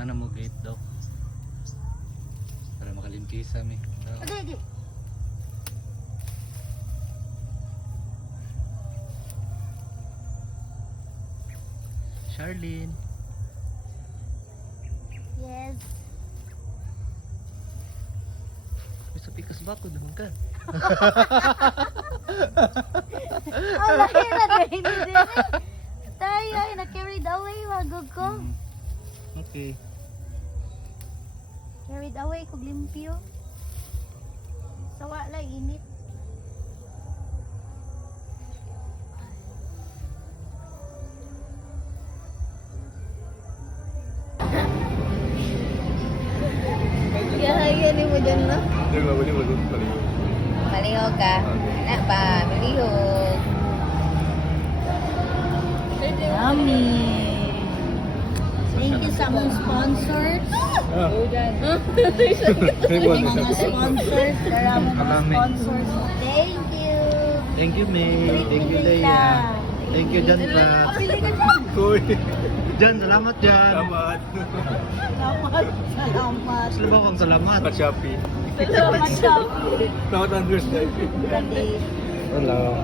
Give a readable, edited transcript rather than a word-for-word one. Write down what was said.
Ano mo gate daw? Para makalimpisa mi. Okay. Charlene. Yes. Bisa pikas bako naman ka. Oh, laki na din. Tayo ay na-carried away. Wagog ko. Okay. Carried away kog limpyo. Sawa lang init. Kaya mo dyan, no? Malihog ka. Na ba? Malihog. Yummy. Thank you sa mong sponsors. Mga sponsors. Tara mo mga sponsors. Thank you. Thank you, May. Thank you, Leia. Thank you, Jan pa. Koy. Jan, salamat, Jan. Salamat. Salamat. Sila ba kang salamat? Pat Shopee. Salamat. Not understand. Ganda. Hello.